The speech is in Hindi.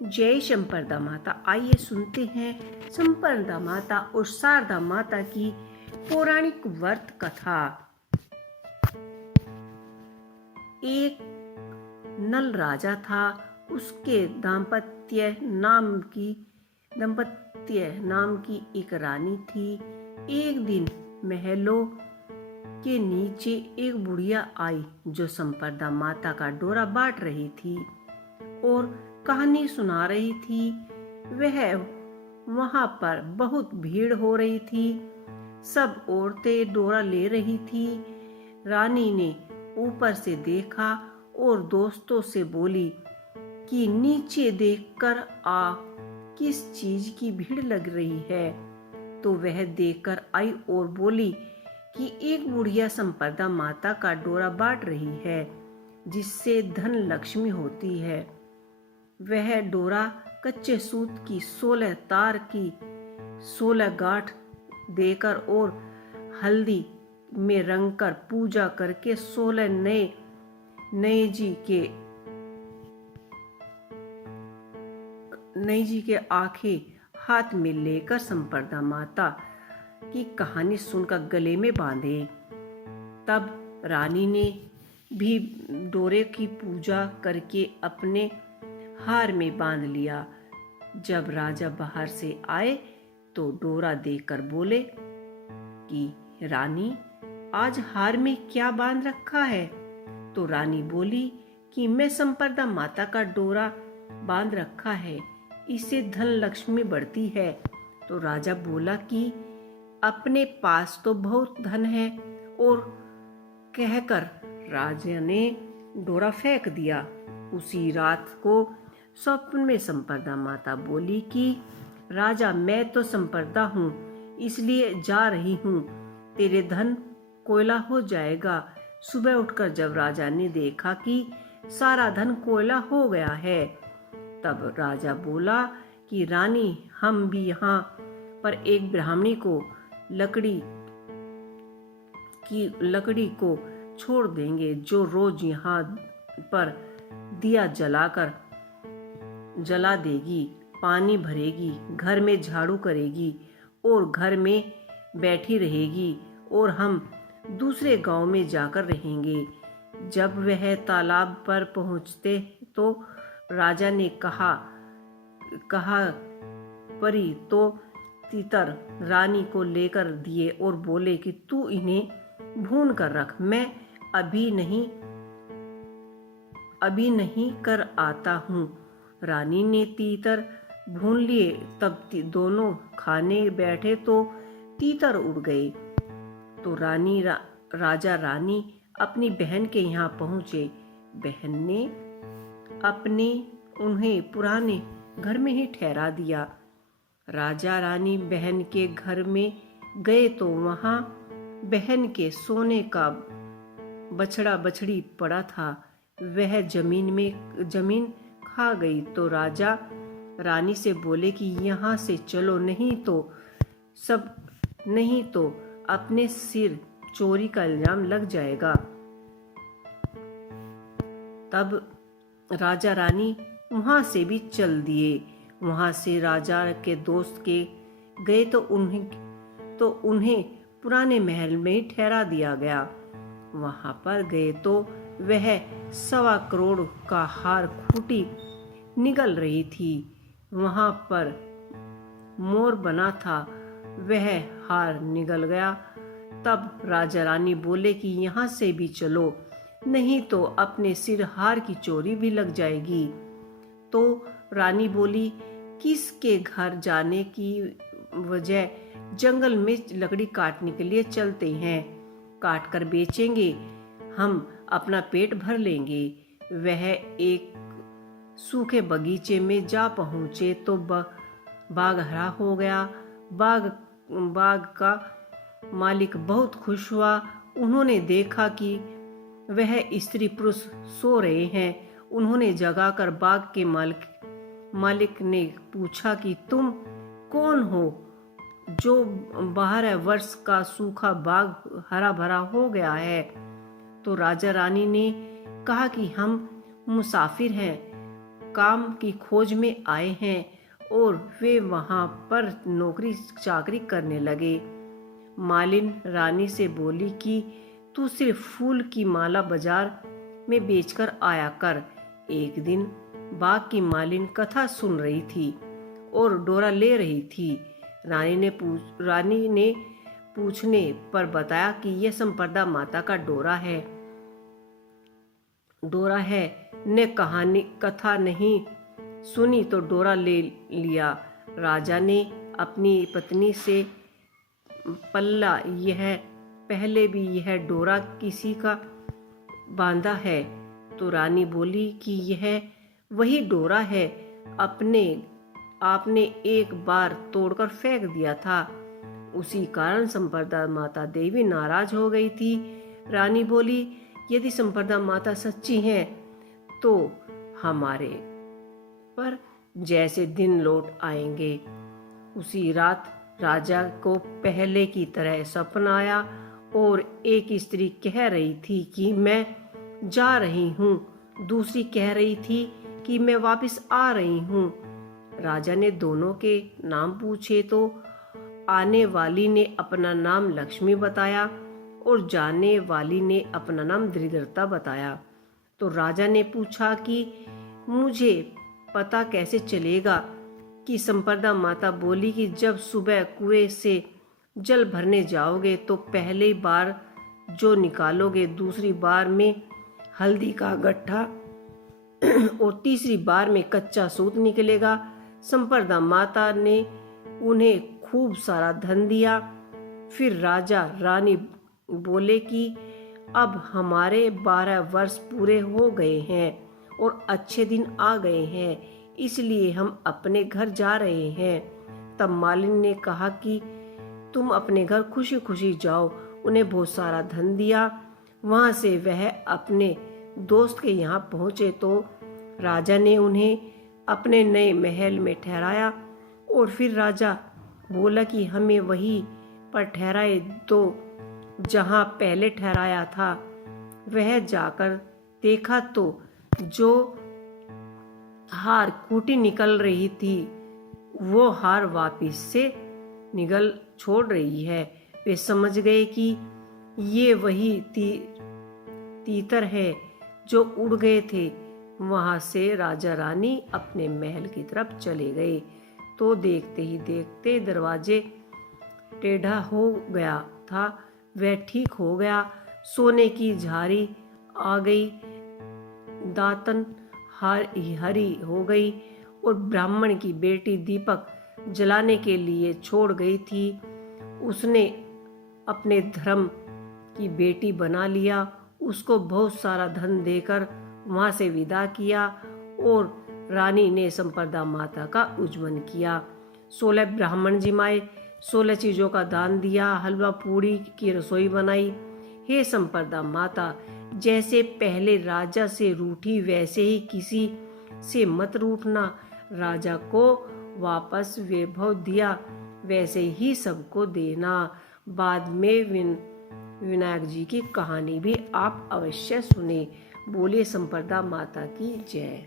जय संपदा माता। आइए सुनते हैं संपदा माता और शारदा माता की पौराणिक व्रत कथा। एक नल राजा था। उसके दाम्पत्य नाम की एक रानी थी। एक दिन महलों के नीचे एक बुढ़िया आई जो संपदा माता का डोरा बांट रही थी और कहानी सुना रही थी। वहां पर बहुत भीड़ हो रही थी। सब औरतें डोरा ले रही थी। रानी ने ऊपर से देखा और दोस्तों से बोली कि नीचे देखकर आ, किस चीज की भीड़ लग रही है। तो वह देखकर आई और बोली कि एक बुढ़िया संपदा माता का डोरा बांट रही है जिससे धन लक्ष्मी होती है। वह डोरा कच्चे सूत की 16 तार की 16 गांठ देकर और हल्दी में रंग कर पूजा करके 16 नए जी के आंखें हाथ में लेकर संपदा माता की कहानी सुनकर गले में बांधे। तब रानी ने भी डोरे की पूजा करके अपने हार में बांध लिया। जब राजा बाहर से आए तो डोरा देखकर बोले कि रानी, आज हार में क्या बांध रखा है। तो रानी बोली कि मैं संपदा माता का डोरा बांध रखा है, इससे धन लक्ष्मी बढ़ती है। तो राजा बोला कि अपने पास तो बहुत धन है, और कहकर राजा ने डोरा फेंक दिया। उसी रात को स्वप्न में संपदा माता बोली कि राजा, मैं तो संपदा हूँ, इसलिए जा रही हूँ, तेरे धन कोयला हो जाएगा। सुबह उठकर जब राजा ने देखा कि सारा धन कोयला हो गया है, तब राजा बोला कि रानी, हम भी यहाँ पर एक ब्राह्मणी को लकड़ी को छोड़ देंगे जो रोज यहाँ पर दिया जला देगी, पानी भरेगी, घर में झाड़ू करेगी और घर में बैठी रहेगी, और हम दूसरे गांव में जाकर रहेंगे। जब वह तालाब पर पहुंचते तो राजा ने कहा परी तो तीतर रानी को लेकर दिए और बोले कि तू इन्हें भून कर रख, मैं अभी नहीं कर आता हूँ। रानी ने तीतर भून लिए। तब दोनों खाने बैठे तो तीतर उड़ गए। तो राजा रानी अपनी बहन के यहाँ पहुंचे। बहन ने उन्हें पुराने घर में ही ठहरा दिया। राजा रानी बहन के घर में गए तो वहां बहन के सोने का बछड़ा बछड़ी पड़ा था। वह जमीन खा गई। तो राजा रानी से बोले कि यहाँ से चलो, नहीं तो अपने सिर चोरी का इल्जाम लग जाएगा। तब राजा रानी वहां से भी चल दिए। वहां से राजा के दोस्त के गए तो उन्हें पुराने महल में ही ठहरा दिया गया। वहां पर गए तो वह 1.25 करोड़ का हार खूंटी निगल रही थी। वहां पर मोर बना था, वह हार निगल गया। तब राजा रानी बोले कि यहाँ से भी चलो, नहीं तो अपने सिर हार की चोरी भी लग जाएगी। तो रानी बोली, किसके घर जाने की वजह, जंगल में लकड़ी काटने के लिए चलते हैं, काट कर बेचेंगे, हम अपना पेट भर लेंगे। वह एक सूखे बगीचे में जा पहुंचे तो बाग हरा हो गया। बाग का मालिक बहुत खुश हुआ। उन्होंने देखा कि वह स्त्री पुरुष सो रहे हैं। उन्होंने जगाकर बाग के मालिक ने पूछा कि तुम कौन हो जो 12 वर्ष का सूखा बाग हरा भरा हो गया है। तो राजा रानी ने कहा कि हम मुसाफिर हैं, काम की खोज में आए हैं और वे वहां पर नौकरी चाकरी करने लगे। मालिन रानी से बोली कि तू सिर्फ फूल की माला बाजार में बेचकर आया कर। एक दिन बाग की मालिन कथा सुन रही थी और डोरा ले रही थी। रानी ने पूछने पर बताया कि यह संपदा माता का डोरा है। ने कथा नहीं सुनी तो डोरा ले लिया। राजा ने अपनी पत्नी से पल्ला यह पहले भी यह डोरा किसी का बांधा है। तो रानी बोली कि यह वही डोरा है, आपने एक बार तोड़कर फेंक दिया था। उसी कारण संपदा माता देवी नाराज हो गई थी। रानी बोली, यदि संपदा माता सच्ची हैं तो हमारे पर जैसे दिन लौट आएंगे। उसी रात राजा को पहले की तरह सपना आया और एक स्त्री कह रही थी कि मैं जा रही हूँ, दूसरी कह रही थी कि मैं वापस आ रही हूँ। राजा ने दोनों के नाम पूछे तो आने वाली ने अपना नाम लक्ष्मी बताया और जाने वाली ने अपना नाम दरिद्रता बताया। तो राजा ने पूछा कि मुझे पता कैसे चलेगा कि संपदा माता बोली कि जब सुबह कुएं से जल भरने जाओगे तो पहली बार जो निकालोगे, दूसरी बार में हल्दी का गट्ठा और तीसरी बार में कच्चा सूत निकलेगा। संपदा माता ने उन्हें खूब सारा धन दिया। फिर राजा रानी बोले कि अब हमारे 12 वर्ष पूरे हो गए हैं और अच्छे दिन आ गए हैं, इसलिए हम अपने घर जा रहे हैं। तब मालिन ने कहा कि तुम अपने घर खुशी खुशी जाओ। उन्हें बहुत सारा धन दिया। वहां से वह अपने दोस्त के यहाँ पहुंचे तो राजा ने उन्हें अपने नए महल में ठहराया और फिर राजा बोला कि हमें वहीं पर ठहराए दो जहाँ पहले ठहराया था। वह जाकर देखा तो जो हार खूंटी निकल रही थी वो हार वापिस से निगल छोड़ रही है। वे समझ गए कि ये वही तीतर है जो उड़ गए थे। वहां से राजा रानी अपने महल की तरफ चले गए तो देखते ही देखते दरवाजे टेढ़ा हो गया था, वह ठीक हो गया। सोने की झारी आ गई, दातन हरी हो गई और ब्राह्मण की बेटी दीपक जलाने के लिए छोड़ गई थी। उसने अपने धर्म की बेटी बना लिया। उसको बहुत सारा धन देकर वहां से विदा किया और रानी ने संपदा माता का उज्जवल किया। 16 ब्राह्मण जिमाए, 16 चीजों का दान दिया, हलवा पूड़ी की रसोई बनाई। हे संपदा माता, जैसे पहले राजा से रूठी वैसे ही किसी से मत रूठना। राजा को वापस वैभव दिया वैसे ही सबको देना। बाद में विनायक जी की कहानी भी आप अवश्य सुने। बोलिए संपदा माता की जय।